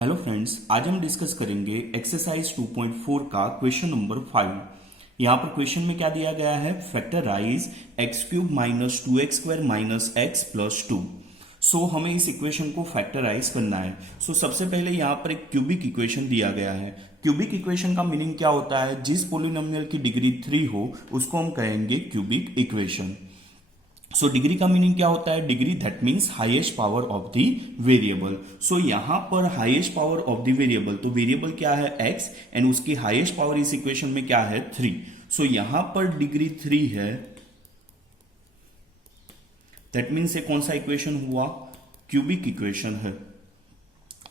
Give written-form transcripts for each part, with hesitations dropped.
Hello friends, आज हम discuss करेंगे एक्सरसाइज 2.4 का क्वेश्चन नंबर 5। यहाँ पर क्वेश्चन में क्या दिया गया है, factorize x cube minus 2x² minus x plus 2। So हमें इस इक्वेशन को फैक्टराइज करना है। सो सबसे पहले यहाँ पर एक क्यूबिक इक्वेशन दिया गया है। क्यूबिक इक्वेशन का मीनिंग क्या होता है, जिस पोलिनोमियल की डिग्री 3 हो उसको हम कहेंगे क्यूबिक इक्वेशन। सो डिग्री का मीनिंग क्या होता है, degree that means highest power of the variable. So यहां पर highest power of the variable, तो वेरिएबल क्या है x एंड उसकी हाईएस्ट पावर इस इक्वेशन में क्या है 3। सो यहां पर डिग्री 3 है, दैट मीन्स ये कौन सा इक्वेशन हुआ, क्यूबिक इक्वेशन है।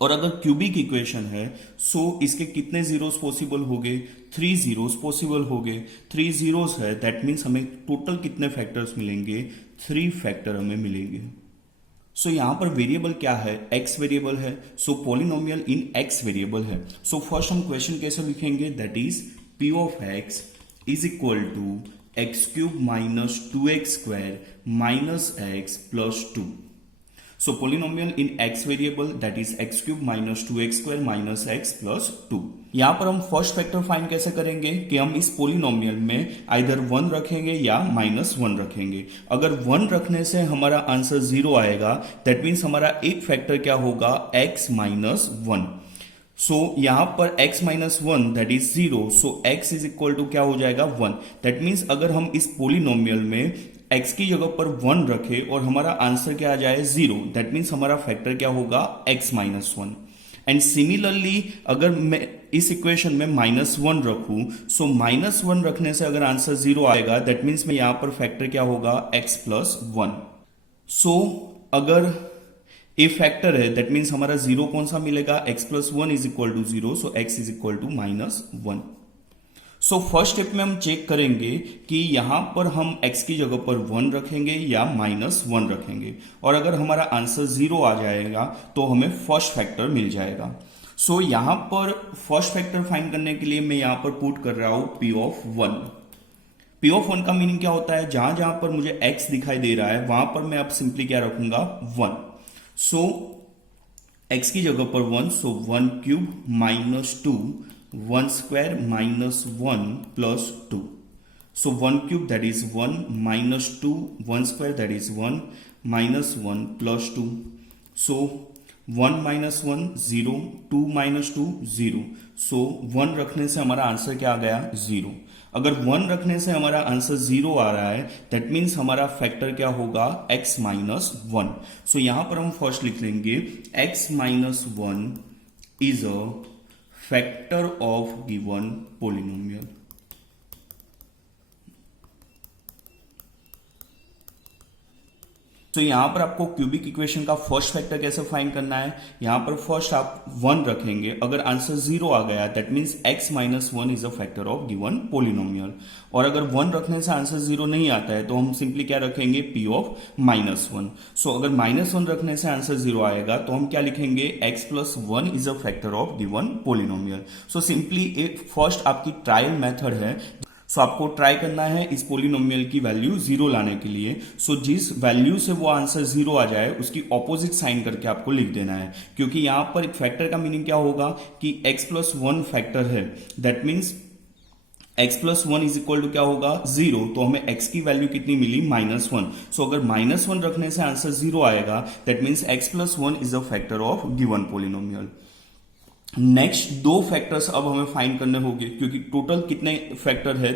और अगर क्यूबिक इक्वेशन है सो इसके कितने जीरोस पॉसिबल हो गए, 3 जीरोस पॉसिबल हो गए। 3 जीरोस है दैट मीन्स हमें टोटल कितने फैक्टर्स मिलेंगे, 3 फैक्टर हमें मिलेंगे। सो यहां पर वेरिएबल क्या है, x वेरिएबल है। So polynomial in x variable है। सो फर्स्ट हम क्वेश्चन कैसे लिखेंगे, that is p of x is equal to x cube minus 2x² minus x plus 2। So polynomial in x variable that is x cube minus 2x² minus x plus 2। यहां पर हम first factor find कैसे करेंगे कि हम इस polynomial में either 1 रखेंगे या -1 रखेंगे। अगर 1 रखने से हमारा आंसर 0 आएगा, दैट मीन्स हमारा एक फैक्टर क्या होगा, x माइनस 1। सो यहां पर x minus 1 that is 0। So x is equal to क्या हो जाएगा 1। दैट मीन्स अगर हम इस पोलिनोमियल में x की जगह पर 1 रखे और हमारा आंसर क्या आ जाए 0, दैट मीन्स हमारा फैक्टर क्या होगा x माइनस 1। एंड सिमिलरली अगर मैं इस इक्वेशन में -1 रखूं, सो -1 रखने से अगर आंसर 0 आएगा, दैट मीन्स में यहां पर फैक्टर क्या होगा x प्लस 1। सो अगर ए फैक्टर है दैट मीन्स हमारा 0 कौन सा मिलेगा, x plus 1 is equal to 0। So x is equal to -1। So first step में हम चेक करेंगे कि यहां पर हम x की जगह पर 1 रखेंगे या -1 रखेंगे, और अगर हमारा आंसर 0 आ जाएगा तो हमें फर्स्ट फैक्टर मिल जाएगा। सो यहां पर फर्स्ट फैक्टर फाइंड करने के लिए मैं यहां पर पुट कर रहा हूं p ऑफ 1। p ऑफ 1 का मीनिंग क्या होता है, जहां जहां पर मुझे x दिखाई दे रहा है वहां पर मैं अब सिंपली क्या रखूंगा 1। सो x की जगह पर 1, so 1 cube minus 2 1 square minus 1 plus 2. So 1 cube that is 1 minus 2 1 square that is 1 minus 1 plus 2. So 1 minus 1 0, 2 minus 2 0. So 1 रखने से हमारा आंसर क्या आ गया 0। अगर 1 रखने से हमारा आंसर 0 आ रहा है, दैट मीन्स हमारा फैक्टर क्या होगा x माइनस 1। सो यहां पर हम फर्स्ट लिख लेंगे x minus 1 is a factor of given polynomial। तो यहां पर आपको क्यूबिक इक्वेशन का फर्स्ट फैक्टर कैसे फाइंड करना है, यहां पर फर्स्ट आप 1 रखेंगे। अगर आंसर 0 आ गया that means x minus 1 is a factor of given polynomial. और अगर 1 रखने से आंसर 0 नहीं आता है तो हम सिंपली क्या रखेंगे p ऑफ -1। सो अगर -1 रखने से आंसर 0 आएगा तो हम क्या लिखेंगे x plus 1 is a factor of given polynomial. So simply एक फर्स्ट आपकी ट्रायल मेथड है। सो आपको ट्राई करना है इस पोलिनोमियल की वैल्यू 0 लाने के लिए। सो जिस वैल्यू से वो आंसर 0 आ जाए उसकी ऑपोजिट साइन करके आपको लिख देना है, क्योंकि यहां पर एक फैक्टर का मीनिंग क्या होगा कि x प्लस 1 फैक्टर है, that means x plus 1 is equal to क्या होगा 0। तो हमें x की वैल्यू कितनी मिली -1। सो अगर -1 रखने से आंसर 0 आएगा, that means x plus 1 is a factor of given polynomial. Next 2 factors अब हमें फाइंड करने होंगे, क्योंकि टोटल कितने फैक्टर है,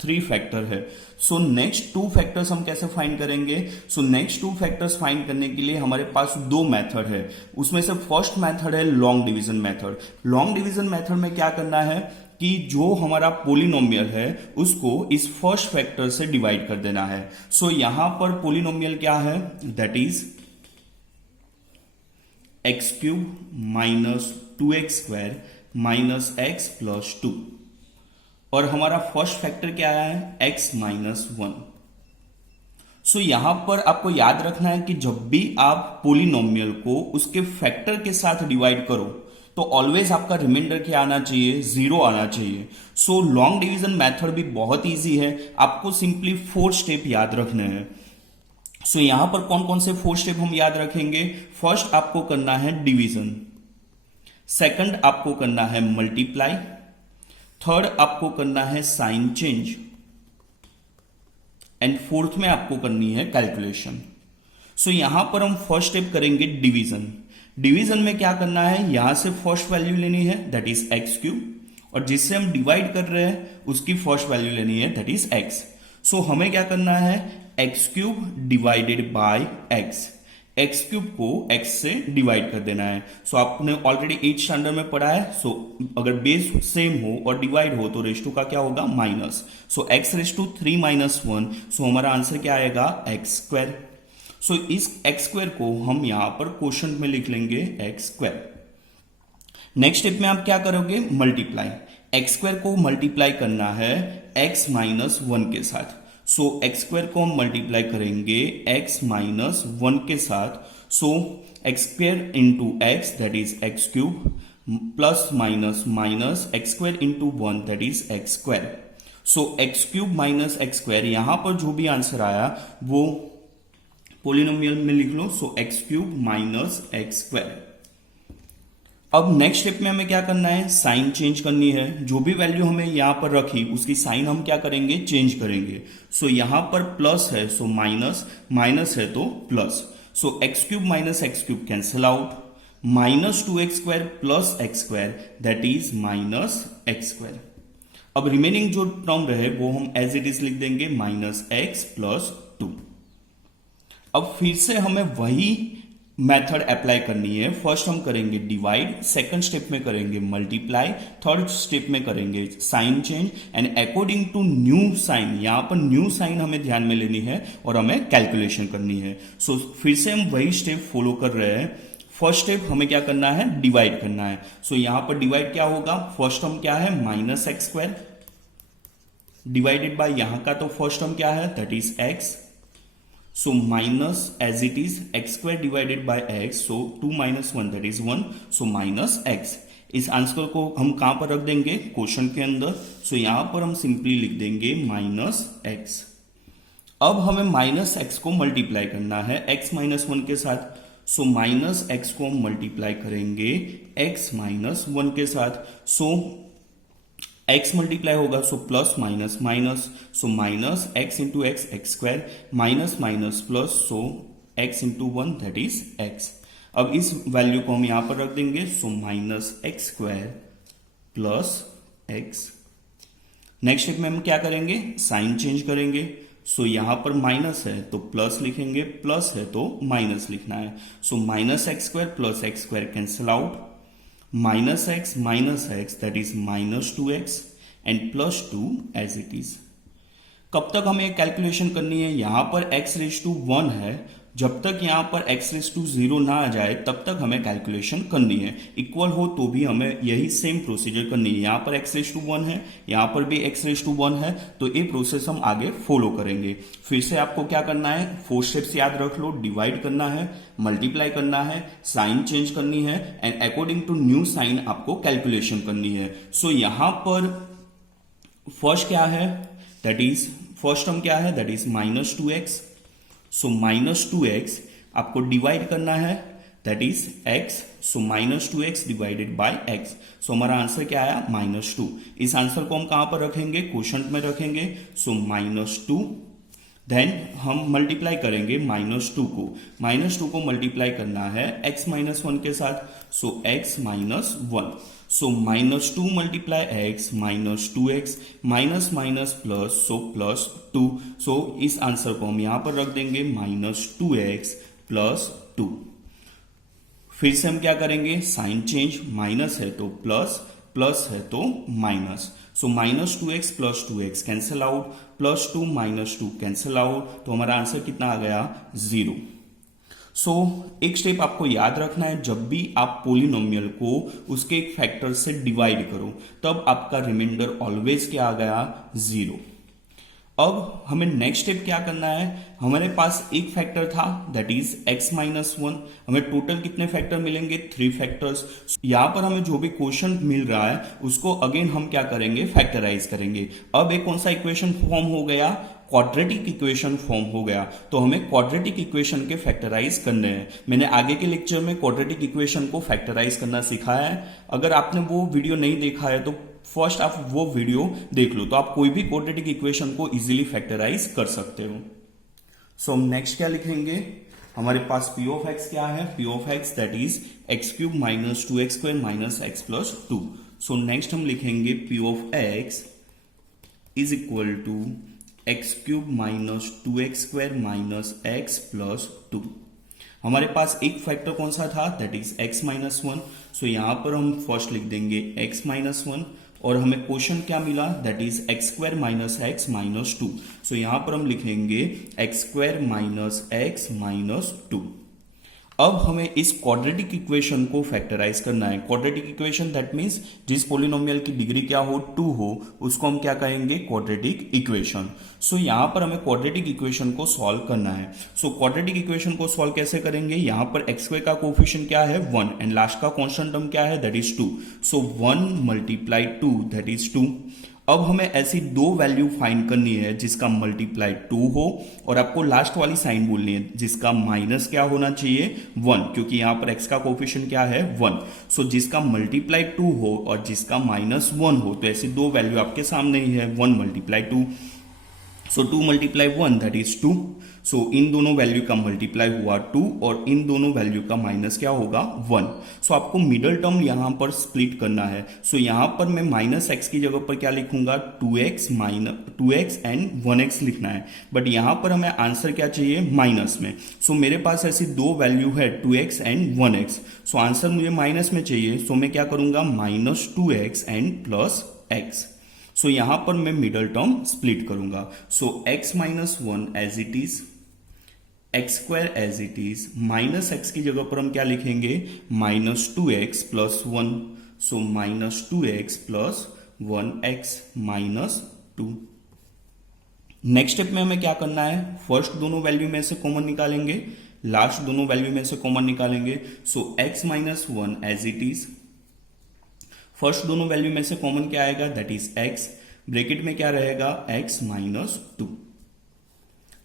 3 फैक्टर है। सो नेक्स्ट 2 फैक्टर्स हम कैसे फाइंड करेंगे, सो नेक्स्ट 2 फैक्टर्स फाइंड करने के लिए हमारे पास 2 मेथड है। उसमें से फर्स्ट मेथड है long division method. Long division method में क्या करना है कि जो हमारा पोलिनोमियल है उसको इस फर्स्ट फैक्टर से डिवाइड कर देना है। सो यहां पर पोलिनोमियल क्या है, that is x cube minus 2x² minus x plus 2, और हमारा फर्स्ट फैक्टर क्या आया है x माइनस 1। सो यहां पर आपको याद रखना है कि जब भी आप पोलिनोमियल को उसके फैक्टर के साथ डिवाइड करो तो ऑलवेज आपका रिमाइंडर क्या आना चाहिए, 0 आना चाहिए। सो लॉन्ग डिवीजन मेथड भी बहुत इजी है, आपको सिंपली 4 स्टेप याद रखने हैं। सो यहां पर कौन कौन से 4 स्टेप हम याद रखेंगे, फर्स्ट आपको करना है डिवीजन। सेकंड आपको करना है मल्टीप्लाई, थर्ड आपको करना है साइन चेंज, एंड फोर्थ में आपको करनी है कैलकुलेशन। सो यहां पर हम फर्स्ट स्टेप करेंगे डिवीजन। डिवीजन में क्या करना है, यहां से फर्स्ट वैल्यू लेनी है दैट इज एक्स क्यूब, और जिससे हम डिवाइड कर रहे हैं उसकी फर्स्ट वैल्यू लेनी है दैट इज एक्स। सो हमें क्या करना है, x cube divided by x, x cube को एक्स से डिवाइड कर देना है। सो आपने ऑलरेडी 8th स्टैंडर्ड में पढ़ा है। सो अगर बेस सेम हो और डिवाइड हो तो रेस टू का क्या होगा, minus. So x raise to 3 minus 1, so हमारा आंसर क्या आएगा, एक्स स्क्वायर। सो इस एक्स स्क्वायर को हम यहां पर क्वोशंट में लिख लेंगे एक्स स्क्वायर। नेक्स्ट स्टेप में आप क्या करोगे, मल्टीप्लाई। एक्स स्क्वायर को मल्टीप्लाई करना है एक्स माइनस 1 के साथ। सो एक्स स्क्वायर को हम मल्टीप्लाई करेंगे एक्स माइनस 1 के साथ। So x square into x that is x cube, plus minus minus x square into 1 that is x square. So x cube minus x square, यहां पर जो भी answer आया वो पोलिनोमियल में लिख लो। So x cube minus x square. अब नेक्स्ट स्टेप में हमें क्या करना है, साइन चेंज करनी है। जो भी वैल्यू हमें यहां पर रखी उसकी साइन हम क्या करेंगे, चेंज करेंगे। सो यहां पर प्लस है सो माइनस, माइनस है तो plus. So x cube minus x cube cancel out, minus 2x square plus x square that is minus x square. अब रिमेनिंग जो टर्म रहे वो हम एज इट इज लिख देंगे माइनस एक्स प्लस 2। अब फिर से हमें वही मेथड अप्लाई करनी है। फर्स्ट हम करेंगे डिवाइड, सेकंड स्टेप में करेंगे मल्टीप्लाई, थर्ड स्टेप में करेंगे sign change, and according to new sign, यहां पर न्यू साइन हमें ध्यान में लेनी है और हमें कैलकुलेशन करनी है। सो फिर से हम वही स्टेप फॉलो कर रहे हैं। फर्स्ट स्टेप हमें क्या करना है, डिवाइड करना है। सो यहां पर डिवाइड क्या होगा, फर्स्ट टर्म क्या है, minus x square divided by यहां का तो फर्स्ट टर्म क्या है that is x. So minus as it is x square divided by x, so 2 minus 1 that is 1, so minus x। इस आंसर को हम कहां पर रख देंगे, क्वेश्चन के अंदर। सो यहां पर हम सिंपली लिख देंगे माइनस एक्स। अब हमें माइनस एक्स को मल्टीप्लाई करना है x माइनस 1 के साथ। सो माइनस एक्स को हम मल्टीप्लाई करेंगे x माइनस 1 के साथ। सो x मल्टीप्लाई होगा so plus minus minus, so minus x into x x square, minus minus plus, so x into 1 that is x। अब इस वैल्यू को हम यहां पर रख देंगे। सो minus x square plus x. Next step में हम क्या करेंगे, साइन चेंज करेंगे। सो यहां पर माइनस है तो प्लस लिखेंगे, प्लस है तो माइनस लिखना है। So minus x square plus x square cancel out, minus x that is minus 2x and plus 2 as it is. कब तक हमें कैलकुलेशन करनी है, यहां पर x रेस टू 1 है, जब तक यहां पर x रेस टू 0 ना आ जाए तब तक हमें कैलकुलेशन करनी है। इक्वल हो तो भी हमें यही सेम प्रोसीजर करनी है। यहां पर x रेस टू 1 है, यहां पर भी x रेस टू 1 है, तो ये प्रोसेस हम आगे फॉलो करेंगे। फिर से आपको क्या करना है, 4 स्टेप्स याद रख लो। डिवाइड करना है, मल्टीप्लाई करना है, साइन चेंज करनी है, and according to new sign आपको कैलकुलेशन करनी है। सो यहां पर फर्स्ट क्या है, दैट इज फर्स्ट टर्म क्या है, that is minus 2x। So minus 2x आपको डिवाइड करना है that is x। So minus 2x divided by x। सो हमारा आंसर क्या आया, माइनस 2। इस आंसर को हम कहां पर रखेंगे, क्वोशंट में रखेंगे। सो माइनस 2, देन हम मल्टीप्लाई करेंगे माइनस 2 को। माइनस 2 को मल्टीप्लाई करना है x माइनस 1 के साथ। सो x minus 1। So minus 2 multiply x minus 2x, minus minus plus, so plus 2। सो इस आंसर को हम यहां पर रख देंगे माइनस 2x प्लस 2। फिर से हम क्या करेंगे, साइन चेंज, माइनस है तो प्लस, प्लस है तो minus. So minus 2x plus 2x cancel out, plus 2 minus 2 cancel out, तो हमारा आंसर कितना आ गया, 0। सो एक स्टेप आपको याद रखना है, जब भी आप पोलिनोमियल को उसके एक फैक्टर से डिवाइड करो तब आपका रिमाइंडर ऑलवेज क्या आ गया, 0। अब हमें नेक्स्ट स्टेप क्या करना है, हमारे पास एक फैक्टर था दैट इज x माइनस 1। हमें टोटल कितने फैक्टर मिलेंगे, 3 फैक्टर्स। यहां पर हमें जो भी क्वोशंट मिल रहा है उसको अगेन हम क्या करेंगे, फैक्टराइज करेंगे। अब एक कौन सा इक्वेशन फॉर्म हो गया, क्वाड्रेटिक इक्वेशन फॉर्म हो गया, तो हमें क्वाड्रेटिक इक्वेशन के फैक्टराइज करने हैं। मैंने आगे के लेक्चर में क्वाड्रेटिक इक्वेशन को फैक्टराइज करना सिखाया है। अगर आपने वो वीडियो नहीं देखा है तो फर्स्ट आप वो वीडियो देख लो, तो आप कोई भी क्वाड्रेटिक इक्वेशन को इजीली फैक्टराइज कर सकते हो। सो हम नेक्स्ट क्या लिखेंगे, हमारे पास p ऑफ x क्या है, p of x that is x cube minus 2x square minus x plus 2। So next हम लिखेंगे p of x is equal to x cube minus 2x square minus x plus 2। हमारे पास एक factor कौन सा था, that is x minus 1। So यहां पर हम फर्स्ट लिख देंगे x माइनस 1 और हमें क्वेश्चन क्या मिला, that is x square minus x minus 2। सो यहां पर हम लिखेंगे x square minus x minus 2। अब हमें इस क्वाड्रेटिक इक्वेशन को फैक्टराइज करना है। क्वाड्रेटिक इक्वेशन दैट मींस जिस पॉलिनोमियल की डिग्री क्या हो, 2 हो, उसको हम क्या कहेंगे, क्वाड्रेटिक इक्वेशन। सो यहां पर हमें क्वाड्रेटिक इक्वेशन को सॉल्व करना है। सो क्वाड्रेटिक इक्वेशन को सॉल्व कैसे करेंगे, यहां पर एक्स स्क्वायर का कोफिशिएंट क्या है 1 एंड लास्ट का कांस्टेंट टर्म क्या है, that is 2। So 1 multiply 2 that is 2। अब हमें ऐसी दो वैल्यू फाइंड करनी है जिसका मल्टीप्लाई 2 हो और आपको लास्ट वाली साइन बोलनी है जिसका माइनस क्या होना चाहिए 1, क्योंकि यहां पर x का कोफिशिएंट क्या है 1। सो जिसका मल्टीप्लाई 2 हो और जिसका माइनस 1 हो, तो ऐसी दो वैल्यू आपके सामने ही है, 1 multiply 2। So 2 multiply 1 that is 2। सो इन दोनों वैल्यू का मल्टीप्लाई हुआ 2 और इन दोनों वैल्यू का माइनस क्या होगा 1। सो आपको मिडल टर्म यहां पर स्प्लिट करना है। सो यहां पर मैं माइनस एक्स की जगह पर क्या लिखूंगा 2x एंड 1x लिखना है, बट यहां पर हमें आंसर क्या चाहिए माइनस में। सो मेरे पास ऐसी दो वैल्यू है 2x and 1x। So answer मुझे माइनस में चाहिए, सो मैं क्या करूंगा minus 2x and plus x। So यहां पर मैं मिडल टर्म स्प्लिट करूंगा। So x minus 1 as it is, x square as it is, minus x की जगह पर हम क्या लिखेंगे minus 2x plus 1। So minus 2x plus 1x minus 2। Next step में हमें क्या करना है, फर्स्ट दोनों वैल्यू में से कॉमन निकालेंगे, लास्ट दोनों वैल्यू में से कॉमन निकालेंगे। So x minus 1 as it is, first दोनों वैल्यू में से कॉमन क्या आएगा, दैट इज x, ब्रैकेट में क्या रहेगा x माइनस 2।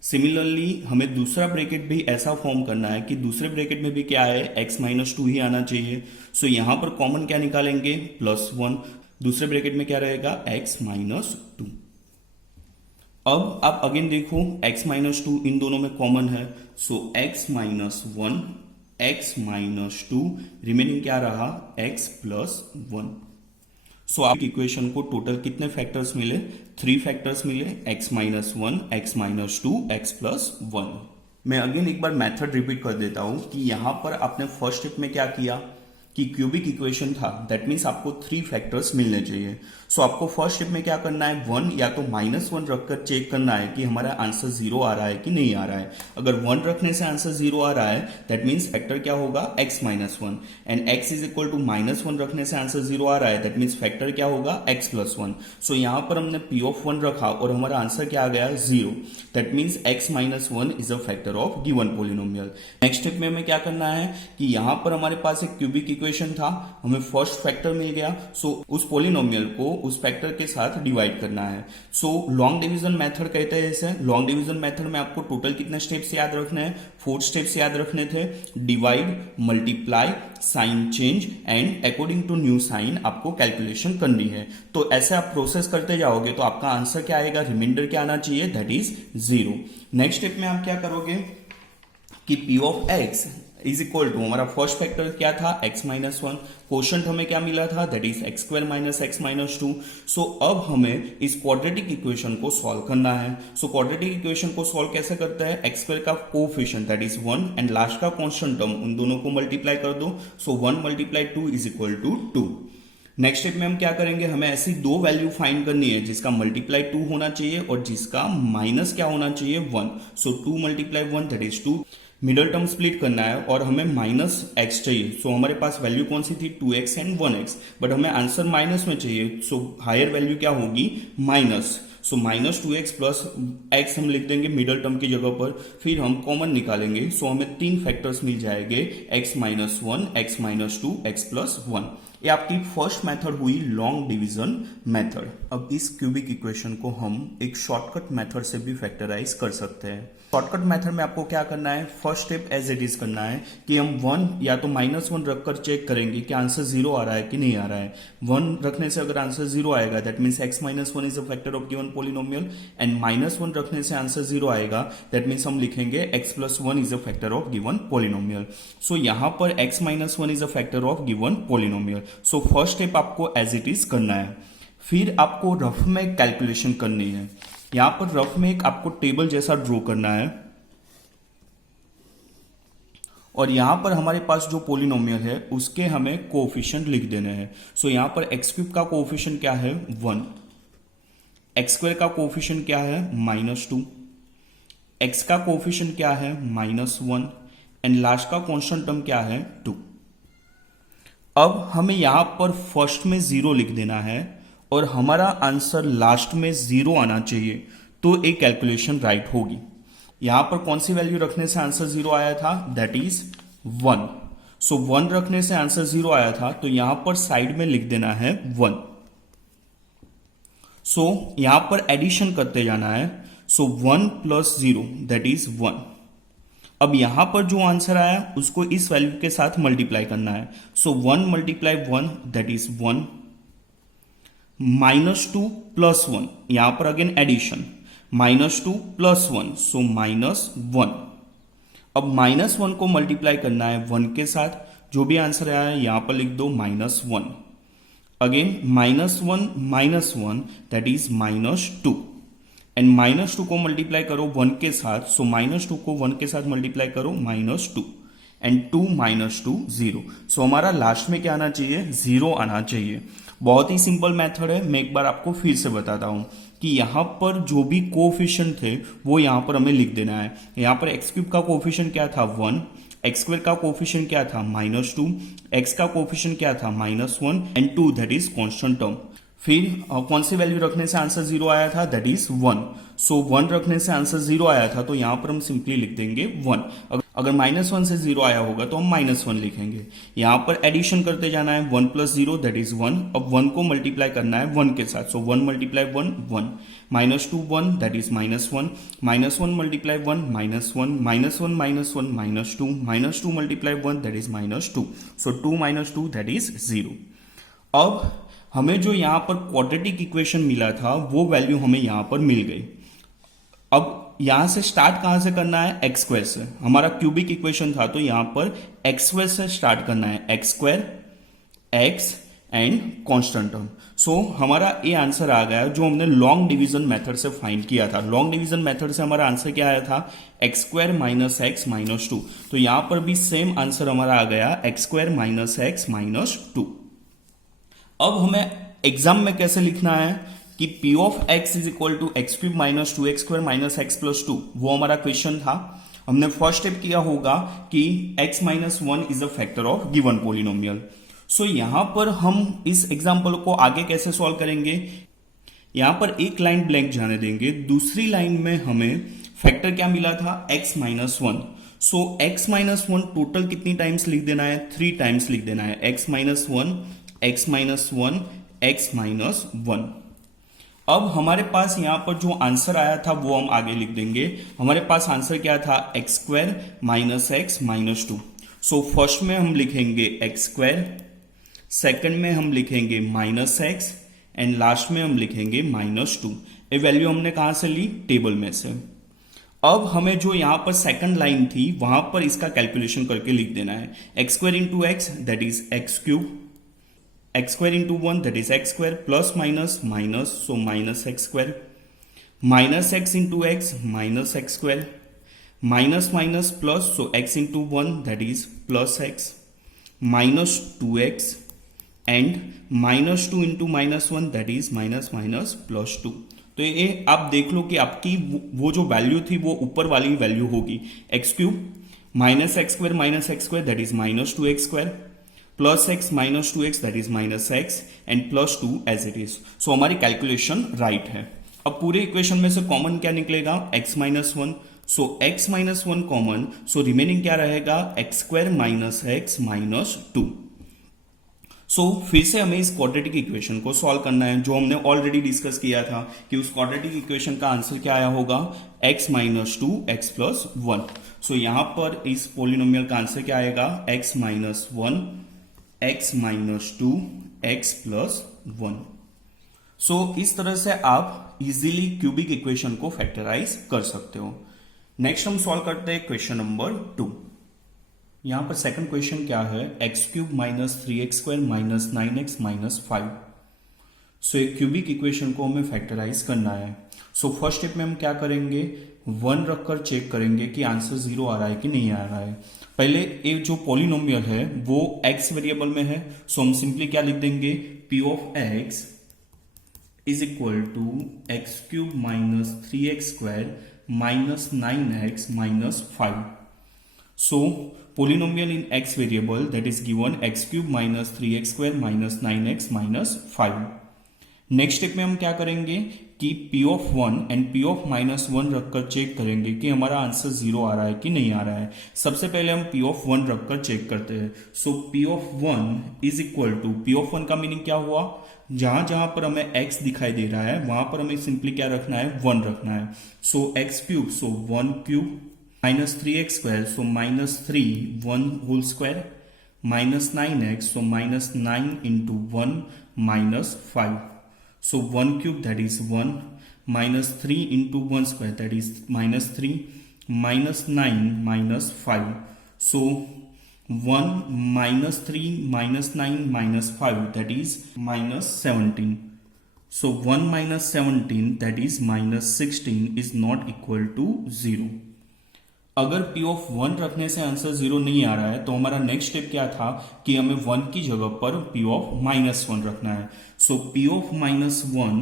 सिमिलरली हमें दूसरा ब्रैकेट भी ऐसा फॉर्म करना है कि दूसरे ब्रैकेट में भी क्या है x माइनस 2 ही आना चाहिए। सो यहां पर कॉमन क्या निकालेंगे प्लस 1, दूसरे ब्रैकेट में क्या रहेगा x माइनस 2। अब आप अगेन देखो x माइनस 2 इन दोनों में कॉमन है। So x minus 1 x minus 2, remaining क्या रहा x प्लस 1। सो आप इक्वेशन को टोटल कितने फैक्टर्स मिले, 3 फैक्टर्स मिले, x minus 1 x minus 2 x plus 1। मैं अगेन एक बार मेथड रिपीट कर देता हूं कि यहां पर आपने फर्स्ट स्टेप में क्या किया कि क्यूबिक इक्वेशन था, दैट मीन्स आपको 3 फैक्टर्स मिलने चाहिए। सो आपको फर्स्ट स्टेप में क्या करना है, 1 या तो -1 रखकर चेक करना है कि हमारा आंसर 0 आ रहा है कि नहीं आ रहा है। अगर 1 रखने से आंसर 0 आ रहा है दैट मीन्स फैक्टर क्या होगा x minus 1, and x is equal to -1 रखने से आंसर 0 आ रहा है दैट मीन्स फैक्टर क्या होगा x प्लस 1। सो यहां पर हमने p ऑफ 1 रखा और हमारा आंसर क्या आ गया 0, that means x minus 1 is a factor of given polynomial. Next step में हमें क्या करना है कि यहां पर हमारे पास एक क्यूबिक इक्वेशन था, हमें फर्स्ट फैक्टर मिल गया। सो उस पॉलिनोमियल को उस फैक्टर के साथ डिवाइड करना है। सो लॉन्ग डिवीजन मेथड कहते हैं इसे। लॉन्ग डिवीजन मेथड में आपको टोटल कितने स्टेप्स याद रखने हैं, 4 स्टेप्स याद रखने थे, divide, multiply, sign change and according to new sign आपको कैलकुलेशन करनी है। तो ऐसे आप प्रोसेस करते जाओगे तो आपका आंसर क्या आएगा, रिमाइंडर क्या आना चाहिए, दैट इज 0। नेक्स्ट स्टेप में आप क्या करोगे कि p of x is equal to, हमारा फर्स्ट फैक्टर क्या था x माइनस 1, क्वोशंट हमें क्या मिला था that is x square minus x minus 2। So अब हमें इस क्वाड्रेटिक इक्वेशन को सॉल्व करना है। सो क्वाड्रेटिक इक्वेशन को सॉल्व कैसे करते हैं, एक्स स्क्वायर का coefficient that is 1 and last का कांस्टेंट टर्म, उन दोनों को मल्टीप्लाई कर दो। So 1 multiply 2 is equal to 2। Next step में हम क्या करेंगे, हमें ऐसी दो वैल्यू फाइंड करनी है जिसका मल्टीप्लाई 2 होना चाहिए और जिसका माइनस क्या होना चाहिए 1। सो 2 multiply 1 that is 2, middle term split करना है और हमें माइनस एक्स चाहिए। सो हमारे पास वैल्यू कौन सी थी 2x एंड 1x, बट हमें आंसर माइनस में चाहिए। सो हायर वैल्यू क्या होगी minus. So minus 2x plus x हम लिख देंगे मिडल टर्म की जगह पर, फिर हम कॉमन निकालेंगे। सो हमें 3 फैक्टर्स मिल जाएंगे, x minus 1 x minus 2 x plus 1। ये आपकी फर्स्ट मेथड हुई लॉन्ग डिवीजन मेथड। अब इस क्यूबिक इक्वेशन को हम एक शॉर्टकट मेथड से भी फैक्टराइज कर सकते हैं। शॉर्टकट मेथड में आपको क्या करना है, first step as it is करना है कि हम 1 या तो -1 रखकर चेक करेंगे कि आंसर 0 आ रहा है कि नहीं आ रहा है। 1 रखने से अगर आंसर 0 आएगा that means x - 1 is a factor of given polynomial, and -1 रखने से आंसर 0 आएगा दैट मीन्स हम लिखेंगे x + 1 is a factor of given polynomial. So यहां पर x - 1 is a factor of given polynomial. So first step आपको as it is करना है। फिर आपको रफ में कैलकुलेशन करनी है। यहां पर रफ में एक आपको टेबल जैसा ड्रॉ करना है, और यहां पर हमारे पास जो पोलिनोमियल है उसके हमें कोएफिशिएंट लिख देने हैं। सो यहां पर x³ का कोएफिशिएंट क्या है 1, x² का कोएफिशिएंट क्या है -2, x का कोएफिशिएंट क्या है -1, एंड लास्ट का कांस्टेंट टर्म क्या है 2। अब हमें यहां पर फर्स्ट में 0 लिख देना है और हमारा आंसर लास्ट में 0 आना चाहिए, तो एक कैलकुलेशन राइट होगी। यहां पर कौन सी वैल्यू रखने से आंसर 0 आया था, दैट इज 1। सो 1 रखने से आंसर 0 आया था, तो यहां पर साइड में लिख देना है 1। सो यहां पर एडिशन करते जाना है। So 1 + 0 that is 1। अब यहां पर जो आंसर आया उसको इस वैल्यू के साथ मल्टीप्लाई करना है। सो 1 × 1 दैट इज 1, -2 + 1, यहां पर अगेन एडिशन, -2 + 1 सो -1। अब -1 को मल्टीप्लाई करना है 1 के साथ, जो भी आंसर आया है यहां पर लिख दो -1। अगेन -1 - 1 दैट इज -2, एंड -2 को मल्टीप्लाई करो 1 के साथ, सो -2 को 1 के साथ मल्टीप्लाई करो -2, एंड 2 - 2 0। सो हमारा लास्ट में क्या आना चाहिए, 0 आना चाहिए। बहुत ही सिंपल मेथड है। मैं एक बार आपको फिर से बताता हूं कि यहां पर जो भी कोएफिशिएंट थे वो यहां पर हमें लिख देना है। यहां पर x³ का कोएफिशिएंट क्या था 1, x² का कोएफिशिएंट क्या था -2, x का कोएफिशिएंट क्या था -1, and 2 that is constant term. फिर कौन सी वैल्यू रखने से आंसर 0 आया था, दैट इज 1। सो 1 रखने से आंसर 0 आया था, तो यहां पर हम सिंपली लिख देंगे 1। अगर -1 से 0 आया होगा तो हम -1 लिखेंगे। यहां पर एडिशन करते जाना है, 1 + 0 दैट इज 1। अब 1 को मल्टीप्लाई करना है 1 के साथ, सो 1 × 1 1, -2 1 that is -1, -1 × 1 -1, -1 -1 -2 × 1 that is -2, so 2 - 2 that is 0। अब हमें जो यहां पर क्वाड्रेटिक इक्वेशन मिला था वो वैल्यू हमें यहां पर मिल गई। अब यहां से स्टार्ट कहां से करना है, x² से। हमारा क्यूबिक इक्वेशन था तो यहां पर x² से स्टार्ट करना है, x² x and constant term. So हमारा ये आंसर आ गया जो हमने लॉन्ग डिवीजन मेथड से फाइंड किया था। लॉन्ग डिवीजन मेथड से हमारा आंसर क्या आया था, x² - x - 2। तो यहां पर भी सेम आंसर हमारा आ गया x² - x - 2। अब हमें एग्जाम में कैसे लिखना है कि p of x = x³ - 2x² - x + 2, वो हमारा क्वेश्चन था। हमने फर्स्ट स्टेप किया होगा कि x - 1 is a factor of given polynomial. So यहां पर हम इस एग्जांपल को आगे कैसे सॉल्व करेंगे, यहां पर एक लाइन ब्लैंक जाने देंगे। दूसरी लाइन में हमें फैक्टर क्या मिला था, x - 1। सो x - 1 टोटल कितनी टाइम्स लिख देना है, 3 टाइम्स लिख देना है, x - 1 x - 1 x - 1। अब हमारे पास यहां पर जो आंसर आया था वो हम आगे लिख देंगे। हमारे पास आंसर क्या था, x² - x - 2। सो फर्स्ट में हम लिखेंगे x², सेकंड में हम लिखेंगे -x, एंड लास्ट में हम लिखेंगे -2। ये वैल्यू हमने कहां से ली, टेबल में से। अब हमें जो यहां पर सेकंड लाइन थी वहां पर इसका कैलकुलेशन करके लिख देना है, x² × x that is x³, x² × 1 that is x² plus minus minus so -x², -x × x minus x² minus minus plus so x × 1 that is plus x minus 2x and -2 × -1 that is minus minus plus 2। तो ये आप देख लो कि आपकी वो जो value थी वो ऊपर वाली वैल्यू होगी, x³ -x² -x² that is -2x² plus x minus 2x that is minus x and plus 2 as it is। so हमारी कैलकुलेशन राइट है। अब पूरे इक्वेशन में से कॉमन क्या निकलेगा, x minus 1। सो x minus 1 common, so remaining क्या रहेगा, x² minus x minus 2। सो फिर से हमें इस क्वाड्रेटिक इक्वेशन को सॉल्व करना है, जो हमने ऑलरेडी डिस्कस किया था कि उस क्वाड्रेटिक इक्वेशन का आंसर क्या आया होगा, x minus two x plus one. So यहां पर इस पोलिनोमियल का आंसर क्या आएगा, x minus one x minus two x plus one. So इस तरह से आप इजीली क्यूबिक इक्वेशन को फैक्टराइज कर सकते हो। नेक्स्ट हम सॉल्व करते हैं क्वेश्चन नंबर 2। यहां पर सेकंड क्वेश्चन क्या है, x cube minus three x square minus nine x minus five. So एक क्यूबिक इक्वेशन को हमें फैक्टराइज करना है। सो फर्स्ट स्टेप में हम क्या करेंगे, वन रखकर चेक करेंगे कि आंसर जीरो आ रहा है कि नहीं आ रहा है। पहले एक जो पॉलिनोमियल है वो एक्स वेरिएबल में है, सो हम सिंपली क्या लिख देंगे, p of x is equal to x cube minus three x square minus nine x minus five. So polynomial in x variable that is given x cube minus 3x square minus 9x minus 5। Next step में हम क्या करेंगे कि p of one and p of minus one रखकर check करेंगे कि हमारा answer zero आ रहा है कि नहीं आ रहा है। सबसे पहले हम p ऑफ वन रखकर चेक करते हैं। So p of one is equal to, p of one का मीनिंग क्या हुआ, जहां जहां पर हमें x दिखाई दे रहा है वहां पर हमें सिंपली क्या रखना है, वन रखना है। So x cube, so one cube minus three x square, so minus three one whole square minus nine x, so minus nine into one minus five. So one cube that is one minus three into one square that is minus three minus nine minus five. So one minus three minus nine minus five that is minus 17। So one minus 17 that is minus 16 is not equal to zero. अगर p of one रखने से answer zero नहीं आ रहा है तो हमारा next step क्या था कि हमें वन की जगह पर p ऑफ माइनस वन रखना है। So p of minus one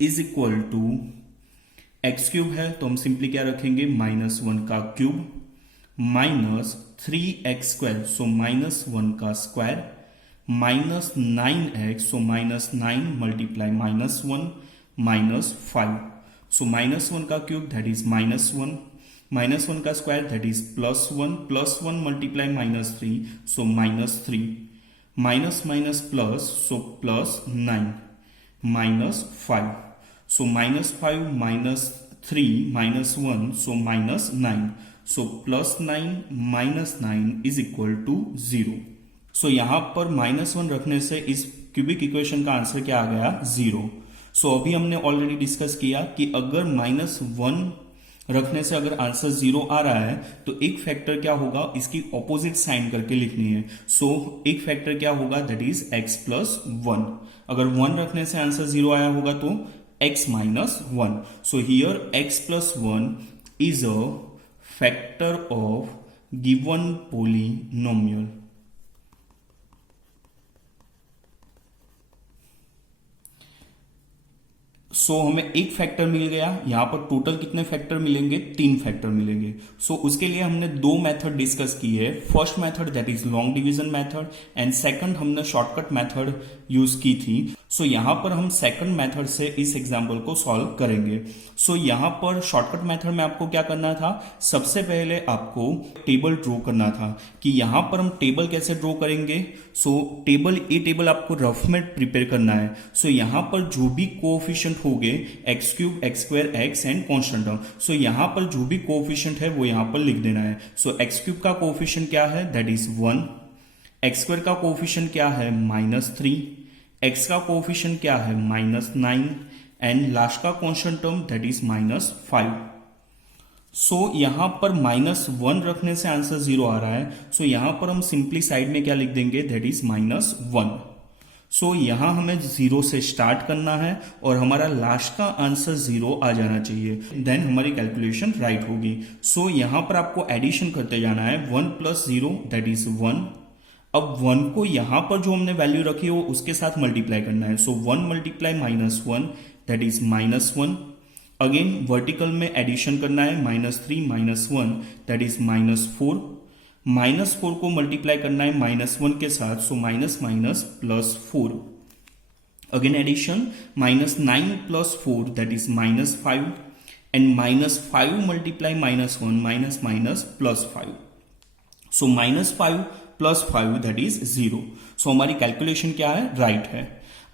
is equal to x cube है तो हम सिंपली क्या रखेंगे, माइनस वन का cube minus three x square, so minus one का square minus nine x, so minus nine multiply minus one minus five. So minus one का cube that is minus one का square that is plus one multiply minus three, so minus three minus minus plus, so plus nine minus five. So minus five minus three minus one, so minus nine, so plus nine minus nine is equal to zero. So यहां पर minus one रखने से इस cubic equation का answer क्या आ गया, zero. सो अभी हमने ऑलरेडी डिस्कस किया कि अगर माइनस वन रखने से अगर आंसर जीरो आ रहा है तो एक फैक्टर क्या होगा, इसकी ऑपोजिट साइन करके लिखनी है। सो एक फैक्टर क्या होगा, that is x plus one. अगर वन रखने से आंसर जीरो आया होगा तो x minus one. So here x plus one is a factor of given polynomial. So हमें एक फैक्टर मिल गया, यहां पर टोटल कितने फैक्टर मिलेंगे, तीन फैक्टर मिलेंगे। सो उसके लिए हमने दो मेथड डिस्कस की है। First method that is long division method and second हमने शॉर्टकट मेथड यूज की थी। सो यहां पर हम सेकंड मेथड से इस एग्जाम्पल को सॉल्व करेंगे। सो यहां पर शॉर्टकट मेथड में आपको क्या करना था, सबसे पहले आपको टेबल ड्रॉ करना था कि यहां पर हम टेबल कैसे ड्रॉ करेंगे। सो ये टेबल आपको रफ में प्रिपेयर करना है। सो यहां पर जो भी कोएफिशिएंट होंगे, x cube x square x and constant term, so यहां पर जो भी कोएफिशिएंट है वो यहां पर लिख देना है। सो एक्स क्यूब का कोएफिशिएंट क्या है, that is one. X square का कोएफिशिएंट क्या है, माइनस थ्री। एक्स का कोएफिशिएंट क्या है, माइनस नाइन एंड लास्ट का constant term that is minus five. So यहां पर माइनस वन रखने से आंसर जीरो आ रहा है। सो यहां पर हम सिंपली साइड में क्या लिख देंगे, that is minus one. So यहां हमें जीरो से स्टार्ट करना है और हमारा लास्ट का आंसर जीरो आ जाना चाहिए, देन हमारी कैलकुलेशन राइट होगी। सो यहां पर आपको एडिशन करते जाना है, one plus zero that is one. अब वन को यहां पर जो हमने वैल्यू रखी है वो उसके साथ मल्टीप्लाई करना है। So one multiply minus one that is minus one. Again vertical में एडिशन करना है, minus three minus one that is minus four. Minus four को मल्टीप्लाई करना है माइनस वन के साथ, so minus minus plus four. Again addition, minus nine plus four that is minus five and minus five multiply minus one, minus minus plus five. So minus five plus 5 that is 0। सो हमारी calculation क्या है, right है।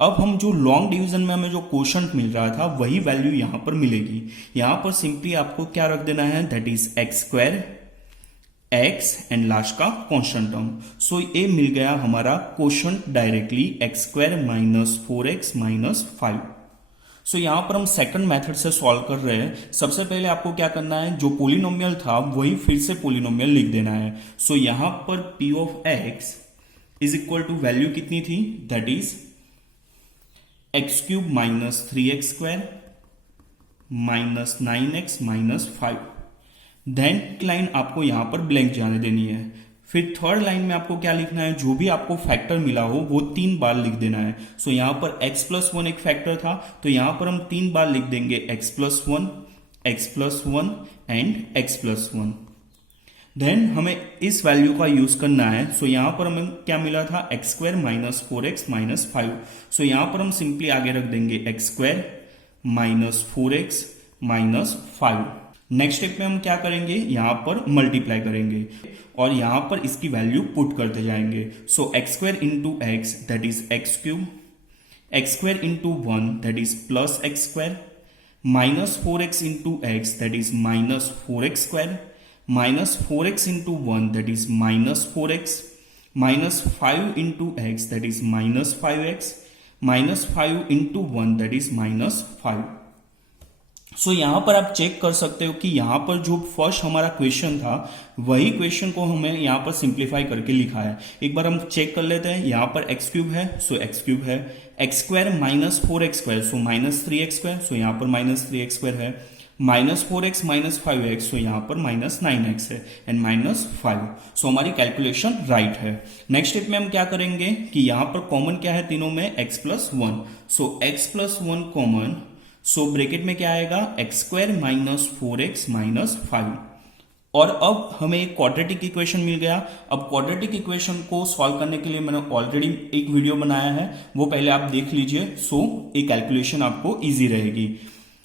अब हम जो long division में हमें जो क्वोशंट मिल रहा था वही वैल्यू यहां पर मिलेगी। यहां पर सिंपली आपको क्या रख देना है, that is x square, x and last का कॉन्स्टेंट टर्म। सो ये मिल गया हमारा quotient directly x square minus 4x minus 5। So यहां पर हम सेकंड मेथड से सॉल्व कर रहे हैं। सबसे पहले आपको क्या करना है, जो पोलिनोमियल था वही फिर से पोलिनोमियल लिख देना है। सो यहां पर p of x is equal to value कितनी थी, that is x cube minus 3x square minus 9x minus 5। Then line आपको यहां पर ब्लैंक जाने देनी है। फिर थर्ड लाइन में आपको क्या लिखना है, जो भी आपको फैक्टर मिला हो वो 3 बार लिख देना है। सो यहां पर x प्लस 1 एक फैक्टर था, तो यहां पर हम 3 बार लिख देंगे x plus 1, x plus 1 and x plus 1। Then हमें इस वैल्यू का यूज करना है। सो यहां पर हमें क्या मिला था, x square minus 4x minus 5। So यहां पर हम सिंपली आगे रख देंगे x square minus 4x minus 5। Next step में हम क्या करेंगे, यहां पर मल्टीप्लाई करेंगे और यहां पर इसकी वैल्यू पुट करते जाएंगे। So x square into x that is x cube, x square into 1 that is plus x square, minus 4x into x that is minus 4x square, minus 4x into 1 that is minus 4x, minus 5 into x that is minus 5x, minus 5 into 1 that is minus 5। So यहां पर आप check कर सकते हो कि यहां पर जो फर्स्ट हमारा क्वेश्चन था वही क्वेश्चन को हमें यहां पर सिंप्लीफाई करके लिखा है। एक बार हम चेक कर लेते हैं। यहां पर एक्स क्यूब है, सो एक्स क्यूब है, x square minus 4x square, so minus 3x square, so यहां पर माइनस 3x स्क्वायर है, minus 4x minus 5x, so यहां पर माइनस 9x है एंड माइनस 5। सो हमारी कैलकुलेशन राइट है। नेक्स्ट स्टेप में हम क्या करेंगे कि यहां पर कॉमन क्या है तीनों में, x प्लस 1। सो x प्लस 1 कॉमन, सो ब्रैकेट में क्या आएगा, x square minus 4x minus 5। और अब हमें एक क्वाड्रेटिक इक्वेशन मिल गया। अब क्वाड्रेटिक इक्वेशन को सॉल्व करने के लिए मैंने ऑलरेडी एक वीडियो बनाया है, वो पहले आप देख लीजिए। सो ये कैलकुलेशन आपको इजी रहेगी।